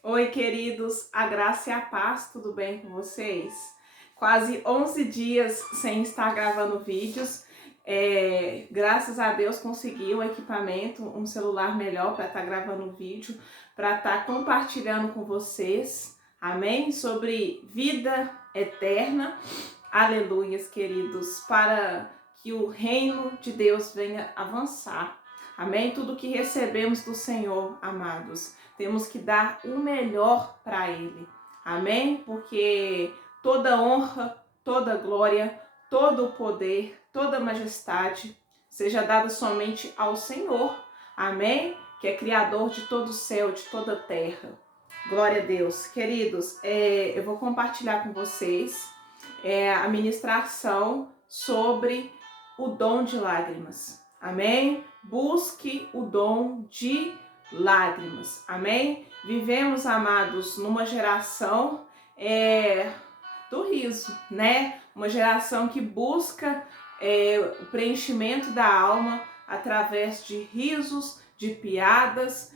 Oi, queridos, a graça e a paz, tudo bem com vocês? Quase 11 dias sem estar gravando vídeos. Graças a Deus consegui um equipamento, um celular melhor para estar gravando vídeo, para estar compartilhando com vocês, amém? Sobre vida eterna, aleluias, queridos, para que o reino de Deus venha avançar, amém? Tudo que recebemos do Senhor, amados, temos que dar o melhor para Ele. Amém? Porque toda honra, toda glória, todo o poder, toda majestade seja dada somente ao Senhor. Amém? Que é Criador de todo o céu, de toda a terra. Glória a Deus. Queridos, eu vou compartilhar com vocês a ministração sobre o dom de lágrimas. Amém? Busque o dom de lágrimas. Amém? Vivemos, amados, numa geração do riso, né? Uma geração que busca o preenchimento da alma através de risos, de piadas,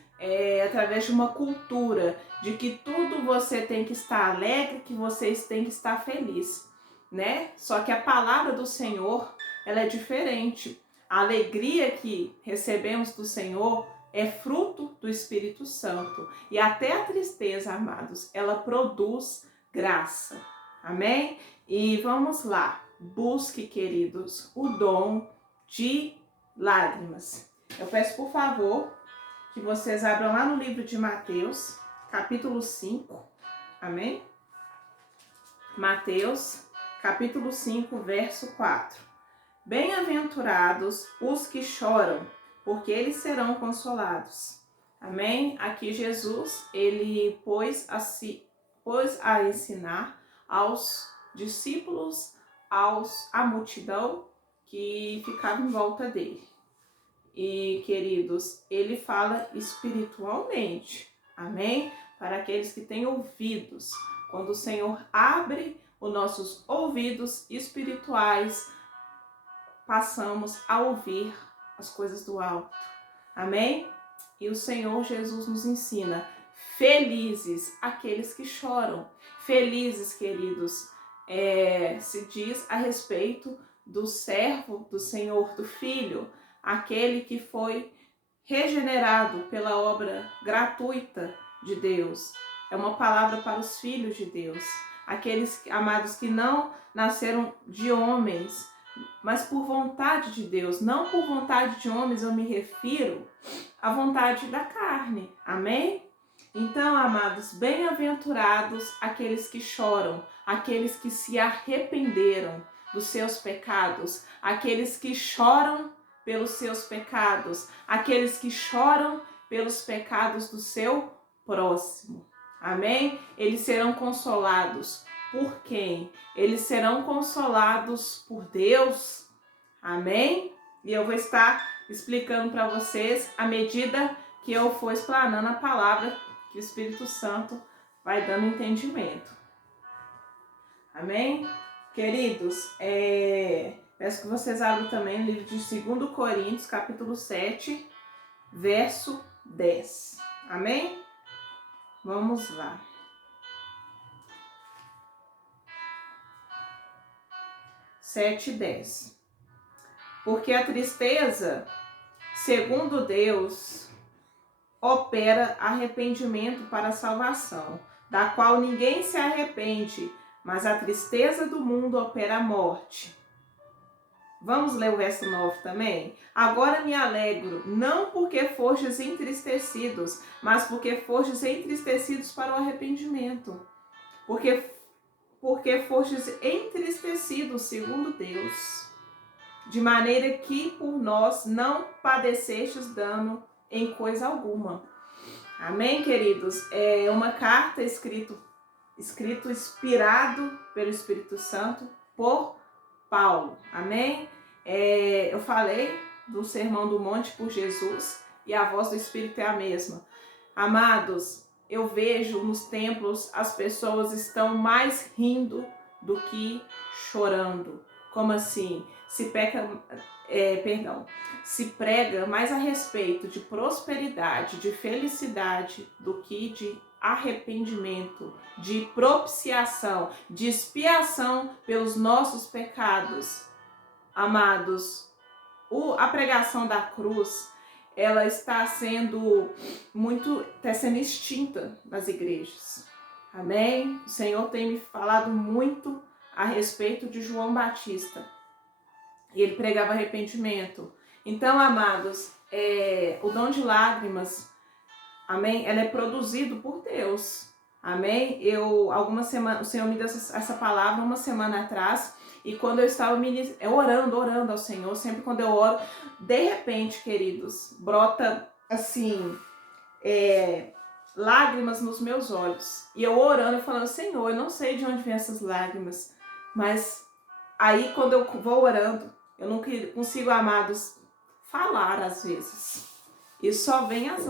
através de uma cultura de que tudo você tem que estar alegre, que vocês têm que estar feliz, né? Só que a palavra do Senhor, ela é diferente. A alegria que recebemos do Senhor é fruto do Espírito Santo. E até a tristeza, amados, ela produz graça. Amém? E vamos lá. Busque, queridos, o dom de lágrimas. Eu peço, por favor, que vocês abram lá no livro de Mateus, capítulo 5. Amém? Mateus, capítulo 5, verso 4. Bem-aventurados os que choram, porque eles serão consolados. Amém? Aqui Jesus, ele pôs a ensinar aos discípulos, à multidão que ficava em volta dele. E, queridos, ele fala espiritualmente. Amém? Para aqueles que têm ouvidos. Quando o Senhor abre os nossos ouvidos espirituais, passamos a ouvir as coisas do alto. Amém? E o Senhor Jesus nos ensina: felizes aqueles que choram. Felizes, queridos, se diz a respeito do servo do Senhor, do Filho, aquele que foi regenerado pela obra gratuita de Deus. É uma palavra para os filhos de Deus, aqueles amados que não nasceram de homens, mas por vontade de Deus. Não por vontade de homens, eu me refiro à vontade da carne. Amém? Então, amados, bem-aventurados aqueles que choram, aqueles que se arrependeram dos seus pecados, aqueles que choram pelos seus pecados, aqueles que choram pelos pecados do seu próximo. Amém? Eles serão consolados. Por quem? Eles serão consolados por Deus. Amém? E eu vou estar explicando para vocês à medida que eu for explanando a palavra, que o Espírito Santo vai dando entendimento. Amém? Queridos, peço que vocês abram também o livro de 2 Coríntios, capítulo 7, verso 10. Amém? Vamos lá. 7:10. Porque a tristeza, segundo Deus, opera arrependimento para a salvação, da qual ninguém se arrepende, mas a tristeza do mundo opera a morte. Vamos ler o verso 9 também? Agora me alegro, não porque fostes entristecidos, mas porque fostes entristecidos para o arrependimento. Porque fostes entristecidos segundo Deus, de maneira que por nós não padecestes dano em coisa alguma. Amém, queridos? É uma carta escrito inspirado pelo Espírito Santo por Paulo. Amém? Eu falei do Sermão do Monte por Jesus e a voz do Espírito é a mesma. Amados, eu vejo nos templos as pessoas estão mais rindo do que chorando. Como assim? Se prega mais a respeito de prosperidade, de felicidade, do que de arrependimento, de propiciação, de expiação pelos nossos pecados. Amados, a pregação da cruz, ela está sendo extinta nas igrejas. Amém? O Senhor tem me falado muito a respeito de João Batista. E ele pregava arrependimento. Então, amados, o dom de lágrimas, amém? Ela é produzido por Deus. Amém? O Senhor me deu essa palavra uma semana atrás. E quando eu estava orando ao Senhor, sempre quando eu oro, de repente, queridos, brota assim, lágrimas nos meus olhos. E eu orando e falando, Senhor, eu não sei de onde vem essas lágrimas. Mas aí quando eu vou orando, eu não consigo, amados, falar às vezes. E só vem as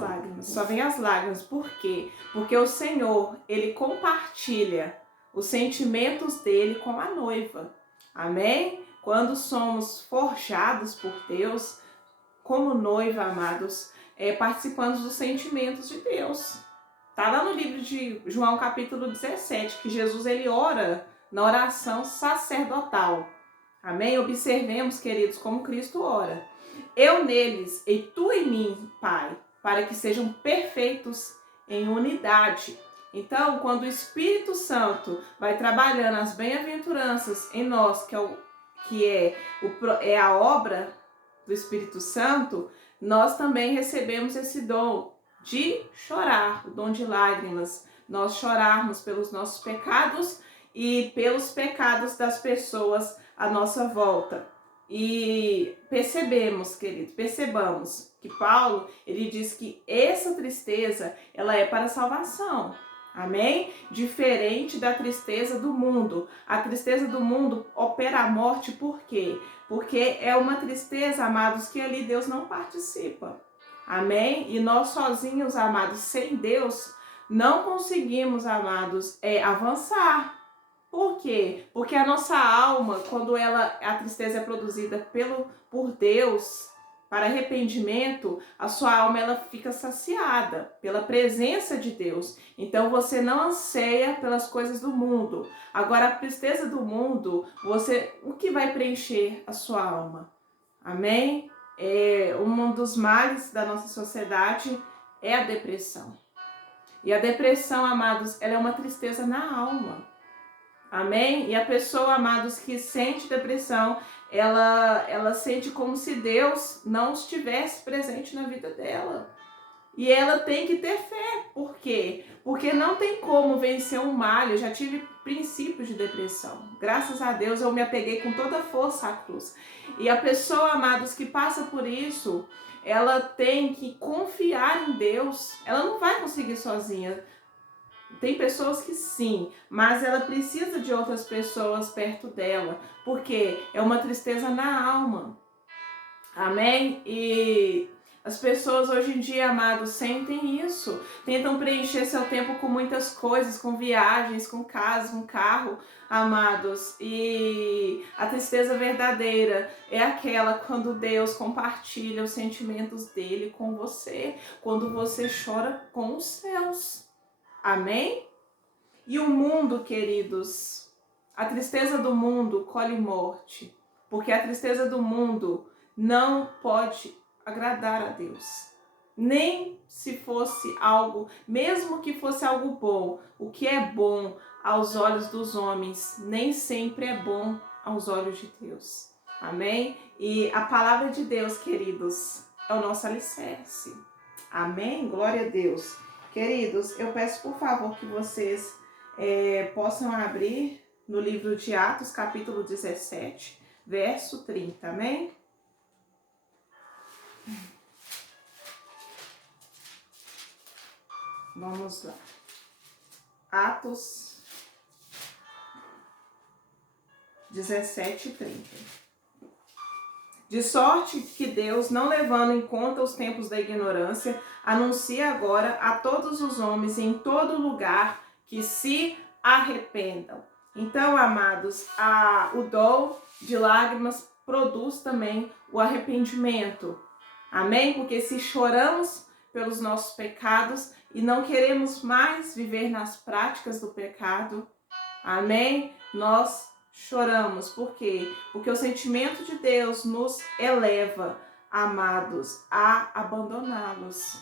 lágrimas. Por quê? Porque o Senhor, Ele compartilha os sentimentos dele com a noiva. Amém? Quando somos forjados por Deus, como noiva, amados, participando dos sentimentos de Deus. Está lá no livro de João, capítulo 17, que Jesus ele ora na oração sacerdotal. Amém? Observemos, queridos, como Cristo ora. Eu neles e tu em mim, Pai, para que sejam perfeitos em unidade. Então, quando o Espírito Santo vai trabalhando as bem-aventuranças em nós, que é a obra do Espírito Santo, nós também recebemos esse dom de chorar, o dom de lágrimas. Nós chorarmos pelos nossos pecados e pelos pecados das pessoas à nossa volta. E percebamos que Paulo, ele diz que essa tristeza, ela é para a salvação. Amém? Diferente da tristeza do mundo. A tristeza do mundo opera a morte, por quê? Porque é uma tristeza, amados, que ali Deus não participa. Amém? E nós sozinhos, amados, sem Deus, não conseguimos, amados, avançar. Por quê? Porque a nossa alma, quando a tristeza é produzida por Deus, para arrependimento, a sua alma ela fica saciada pela presença de Deus. Então você não anseia pelas coisas do mundo. Agora a tristeza do mundo, o que vai preencher a sua alma? Amém? Um dos males da nossa sociedade é a depressão. E a depressão, amados, ela é uma tristeza na alma. Amém? E a pessoa, amados, que sente depressão, ela sente como se Deus não estivesse presente na vida dela. E ela tem que ter fé. Por quê? Porque não tem como vencer um mal. Eu já tive princípios de depressão. Graças a Deus eu me apeguei com toda a força à cruz. E a pessoa, amados, que passa por isso, ela tem que confiar em Deus. Ela não vai conseguir sozinha. Tem pessoas que sim, mas ela precisa de outras pessoas perto dela, porque é uma tristeza na alma. Amém? E as pessoas hoje em dia, amados, sentem isso. Tentam preencher seu tempo com muitas coisas, com viagens, com casa, com carro, amados. E a tristeza verdadeira é aquela quando Deus compartilha os sentimentos dele com você, quando você chora com os céus. Amém? E o mundo, queridos, a tristeza do mundo colhe morte, porque a tristeza do mundo não pode agradar a Deus. Nem se fosse algo, mesmo que fosse algo bom, o que é bom aos olhos dos homens, nem sempre é bom aos olhos de Deus. Amém? E a palavra de Deus, queridos, é o nosso alicerce. Amém? Glória a Deus. Queridos, eu peço por favor que vocês possam abrir no livro de Atos, capítulo 17, verso 30, amém? Vamos lá. Atos 17, 30. De sorte que Deus, não levando em conta os tempos da ignorância, anuncia agora a todos os homens em todo lugar que se arrependam. Então, amados, o dom de lágrimas produz também o arrependimento. Amém? Porque se choramos pelos nossos pecados, e não queremos mais viver nas práticas do pecado, amém? Nós choramos. Por quê? Porque o sentimento de Deus nos eleva, amados, a abandoná-los.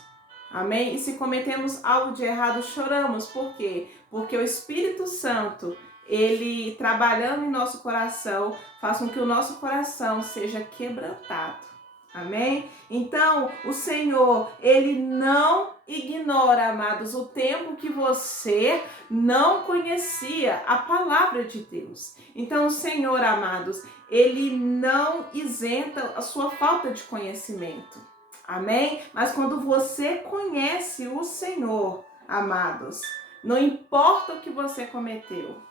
Amém? E se cometemos algo de errado, choramos. Por quê? Porque o Espírito Santo, ele trabalhando em nosso coração, faz com que o nosso coração seja quebrantado. Amém? Então, o Senhor, ele não ignora, amados, o tempo que você não conhecia a palavra de Deus. Então, o Senhor, amados, ele não isenta a sua falta de conhecimento. Amém? Mas quando você conhece o Senhor, amados, não importa o que você cometeu,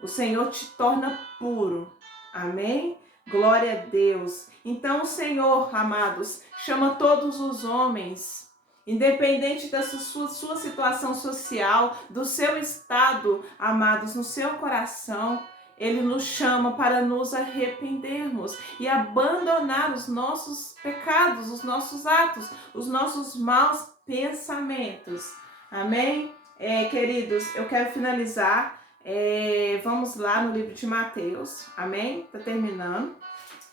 o Senhor te torna puro. Amém? Glória a Deus. Então o Senhor, amados, chama todos os homens, independente da sua situação social, do seu estado, amados, no seu coração, ele nos chama para nos arrependermos e abandonar os nossos pecados, os nossos atos, os nossos maus pensamentos. Amém? Queridos, eu quero finalizar. Vamos lá no livro de Mateus, amém? Tá terminando,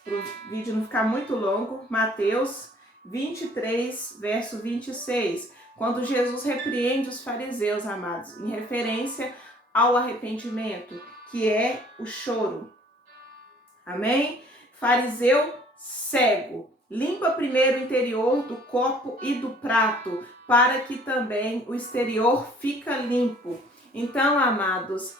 para o vídeo não ficar muito longo. Mateus 23, verso 26, quando Jesus repreende os fariseus, amados, em referência ao arrependimento, que é o choro, amém? Fariseu cego, limpa primeiro o interior do copo e do prato, para que também o exterior fica limpo. Então, amados,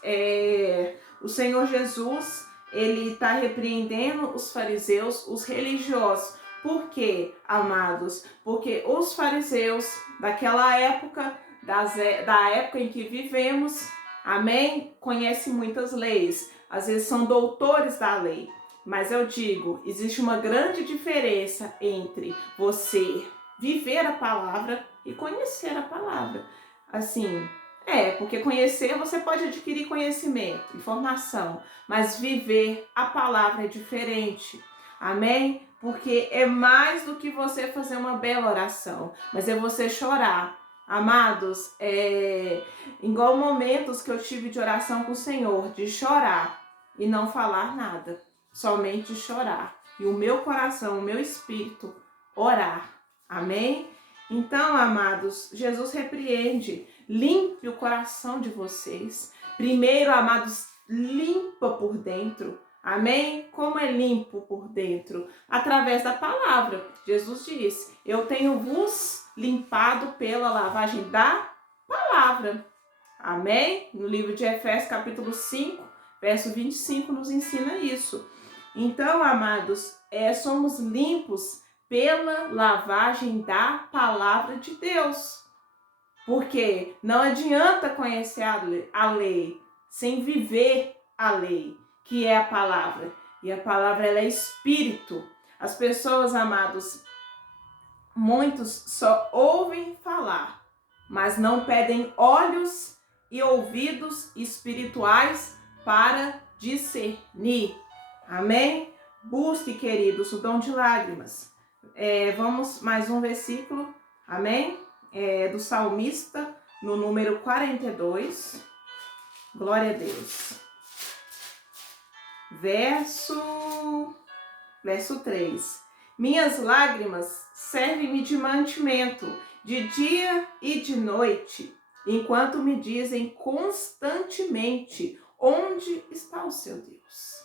o Senhor Jesus, ele está repreendendo os fariseus, os religiosos. Por quê, amados? Porque os fariseus daquela época, da época em que vivemos, amém? Conhecem muitas leis, às vezes são doutores da lei. Mas eu digo, existe uma grande diferença entre você viver a palavra e conhecer a palavra. Assim, porque conhecer, você pode adquirir conhecimento, informação, mas viver a palavra é diferente, amém? Porque é mais do que você fazer uma bela oração, mas é você chorar. Amados, igual momentos que eu tive de oração com o Senhor, de chorar e não falar nada, somente chorar. E o meu coração, o meu espírito, orar, amém? Então, amados, Jesus repreende. Limpe o coração de vocês. Primeiro, amados, limpa por dentro. Amém? Como é limpo por dentro? Através da palavra. Jesus disse, eu tenho vos limpado pela lavagem da palavra. Amém? No livro de Efésios, capítulo 5, verso 25, nos ensina isso. Então, amados, somos limpos pela lavagem da palavra de Deus. Porque não adianta conhecer a lei sem viver a lei, que é a palavra. E a palavra, ela é espírito. As pessoas, amados, muitos só ouvem falar, mas não pedem olhos e ouvidos espirituais para discernir. Amém? Busque, queridos, o dom de lágrimas. Vamos mais um versículo. Amém? Do salmista, no número 42, glória a Deus, verso 3, minhas lágrimas servem-me de mantimento, de dia e de noite, enquanto me dizem constantemente, onde está o seu Deus?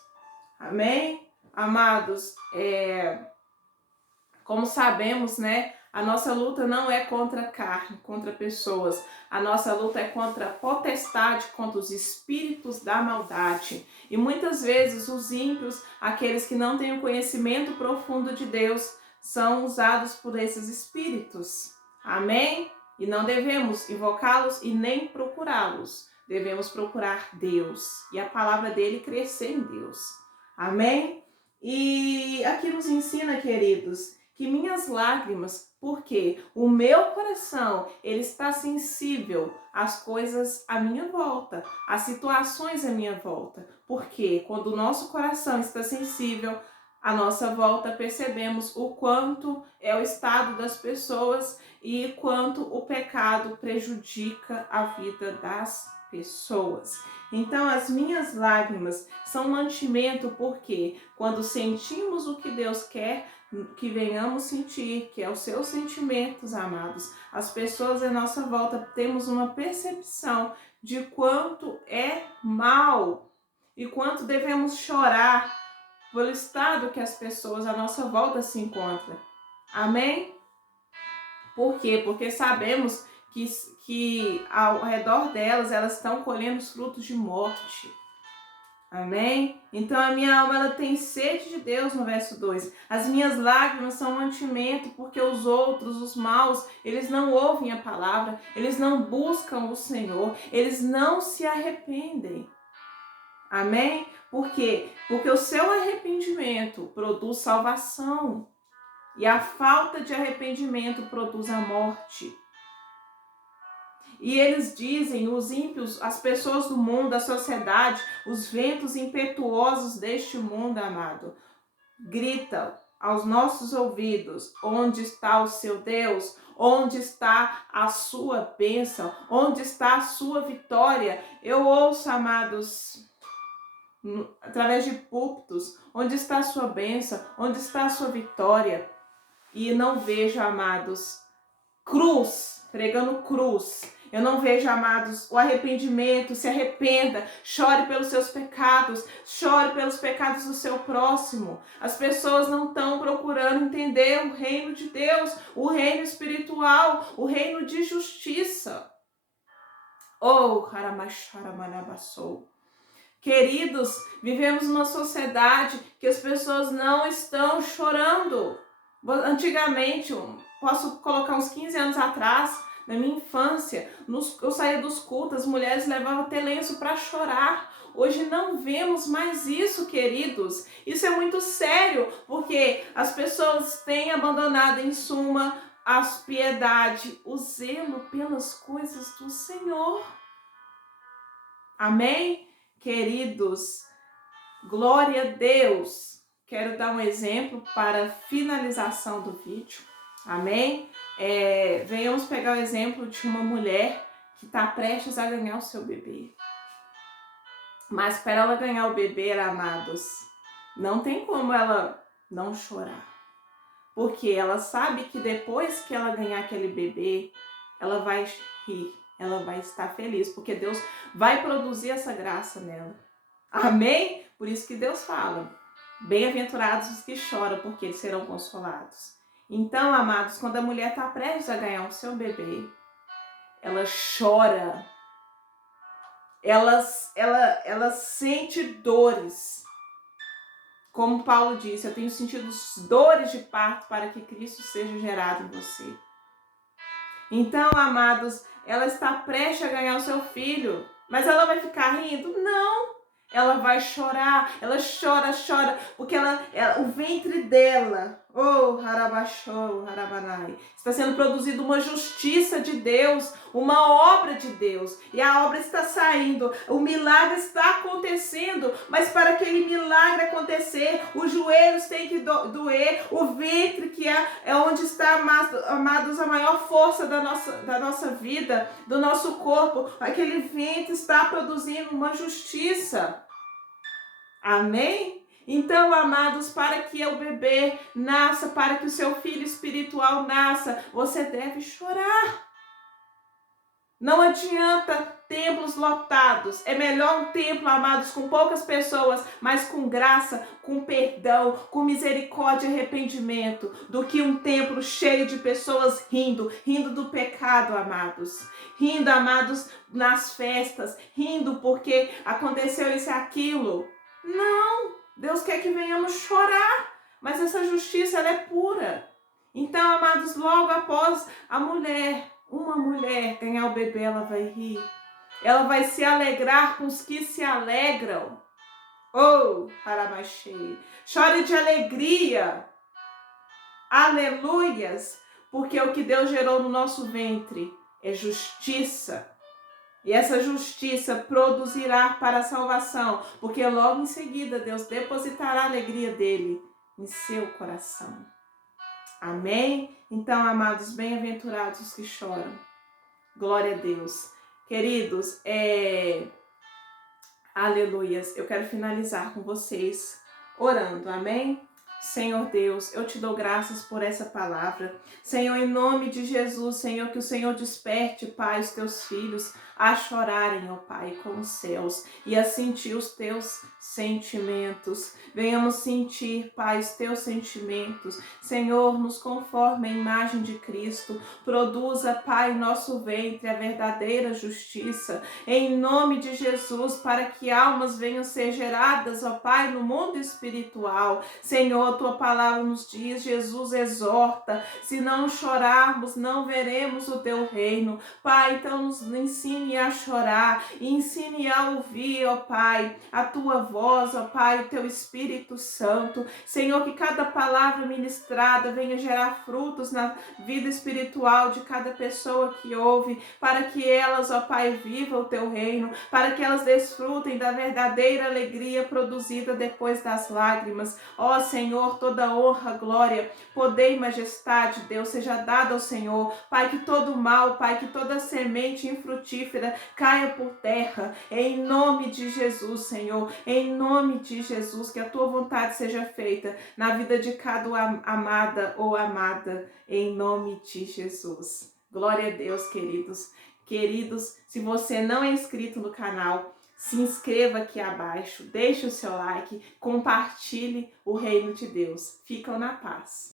Amém? Amados, como sabemos, né? A nossa luta não é contra a carne, contra pessoas. A nossa luta é contra a potestade, contra os espíritos da maldade. E muitas vezes os ímpios, aqueles que não têm o conhecimento profundo de Deus, são usados por esses espíritos. Amém? E não devemos invocá-los e nem procurá-los. Devemos procurar Deus e a palavra dele crescer em Deus. Amém? E aqui nos ensina, queridos, que minhas lágrimas, porque o meu coração, ele está sensível às coisas à minha volta, às situações à minha volta. Porque quando o nosso coração está sensível à nossa volta, percebemos o quanto é o estado das pessoas e quanto o pecado prejudica a vida das pessoas. Então, as minhas lágrimas são mantimento porque quando sentimos o que Deus quer que venhamos sentir, que é os seus sentimentos, amados, as pessoas à nossa volta temos uma percepção de quanto é mal e quanto devemos chorar pelo estado que as pessoas à nossa volta se encontram. Amém? Por quê? Porque sabemos que ao redor delas, elas estão colhendo os frutos de morte. Amém? Então a minha alma ela tem sede de Deus, no verso 2. As minhas lágrimas são mantimento, porque os outros, os maus, eles não ouvem a palavra, eles não buscam o Senhor, eles não se arrependem. Amém? Por quê? Porque o seu arrependimento produz salvação. E a falta de arrependimento produz a morte. E eles dizem, os ímpios, as pessoas do mundo, a sociedade, os ventos impetuosos deste mundo, amado, gritam aos nossos ouvidos: onde está o seu Deus? Onde está a sua bênção? Onde está a sua vitória? Eu ouço, amados, através de púlpitos: onde está a sua bênção? Onde está a sua vitória? E não vejo, amados, cruz, pregando cruz. Eu não vejo, amados, o arrependimento. Se arrependa, chore pelos seus pecados, chore pelos pecados do seu próximo. As pessoas não estão procurando entender o reino de Deus, o reino espiritual, o reino de justiça. Oh, Haramasharamanabasou. Queridos, vivemos numa sociedade que as pessoas não estão chorando. Antigamente, posso colocar uns 15 anos atrás, na minha infância, eu saía dos cultos, as mulheres levavam até lenço para chorar. Hoje não vemos mais isso, queridos. Isso é muito sério, porque as pessoas têm abandonado, em suma, a piedade, o zelo pelas coisas do Senhor. Amém? Queridos, glória a Deus. Quero dar um exemplo para a finalização do vídeo. Amém? Venhamos pegar o exemplo de uma mulher que está prestes a ganhar o seu bebê. Mas para ela ganhar o bebê, amados, não tem como ela não chorar. Porque ela sabe que depois que ela ganhar aquele bebê, ela vai rir, ela vai estar feliz, porque Deus vai produzir essa graça nela. Amém? Por isso que Deus fala: bem-aventurados os que choram, porque eles serão consolados. Então, amados, quando a mulher está prestes a ganhar o seu bebê, ela chora, ela sente dores. Como Paulo disse: eu tenho sentido dores de parto para que Cristo seja gerado em você. Então, amados, ela está prestes a ganhar o seu filho, mas ela vai ficar rindo? Não! Ela vai chorar, ela chora, porque o ventre dela, harabachou, harabanai, está sendo produzido uma justiça de Deus, uma obra de Deus, e a obra está saindo, o milagre está acontecendo, mas para aquele milagre acontecer, os joelhos têm que doer, o ventre que é onde está, amados, a maior força da nossa vida, do nosso corpo, aquele ventre está produzindo uma justiça. Amém? Então, amados, para que o bebê nasça, para que o seu filho espiritual nasça, você deve chorar. Não adianta templos lotados. É melhor um templo, amados, com poucas pessoas, mas com graça, com perdão, com misericórdia e arrependimento, do que um templo cheio de pessoas rindo do pecado, amados. Rindo, amados, nas festas, rindo porque aconteceu isso e aquilo. Não, Deus quer que venhamos chorar, mas essa justiça ela é pura. Então, amados, logo após uma mulher ganhar o bebê, ela vai rir. Ela vai se alegrar com os que se alegram. Oh, Haramachei. Chore de alegria. Aleluias. Porque o que Deus gerou no nosso ventre é justiça. E essa justiça produzirá para a salvação, porque logo em seguida Deus depositará a alegria dele em seu coração. Amém? Então, amados, bem-aventurados os que choram. Glória a Deus. Queridos, aleluias, eu quero finalizar com vocês orando, amém? Senhor Deus, eu te dou graças por essa palavra. Senhor, em nome de Jesus, Senhor, que o Senhor desperte, Pai, os teus filhos a chorarem, ó Pai, com os céus e a sentir os teus sentimentos. Venhamos sentir, Pai, os teus sentimentos. Senhor, nos conforme a imagem de Cristo. Produza, Pai, em nosso ventre a verdadeira justiça. Em nome de Jesus, para que almas venham ser geradas, ó Pai, no mundo espiritual. Senhor, tua palavra nos diz, Jesus exorta, se não chorarmos, não veremos o teu reino. Pai, então nos ensine a chorar, e ensine a ouvir, ó Pai, a tua voz, ó Pai, o teu Espírito Santo. Senhor, que cada palavra ministrada venha gerar frutos na vida espiritual de cada pessoa que ouve, para que elas, ó Pai, vivam o teu reino, para que elas desfrutem da verdadeira alegria produzida depois das lágrimas. Ó Senhor, toda honra, glória, poder e majestade, Deus, seja dada ao Senhor. Pai, que todo mal, Pai, que toda semente infrutífera caia por terra, em nome de Jesus, Senhor, em nome de Jesus, que a tua vontade seja feita na vida de cada amada ou amada, em nome de Jesus. Glória a Deus, queridos. Queridos, se você não é inscrito no canal, se inscreva aqui abaixo, deixe o seu like, compartilhe o reino de Deus. Ficam na paz.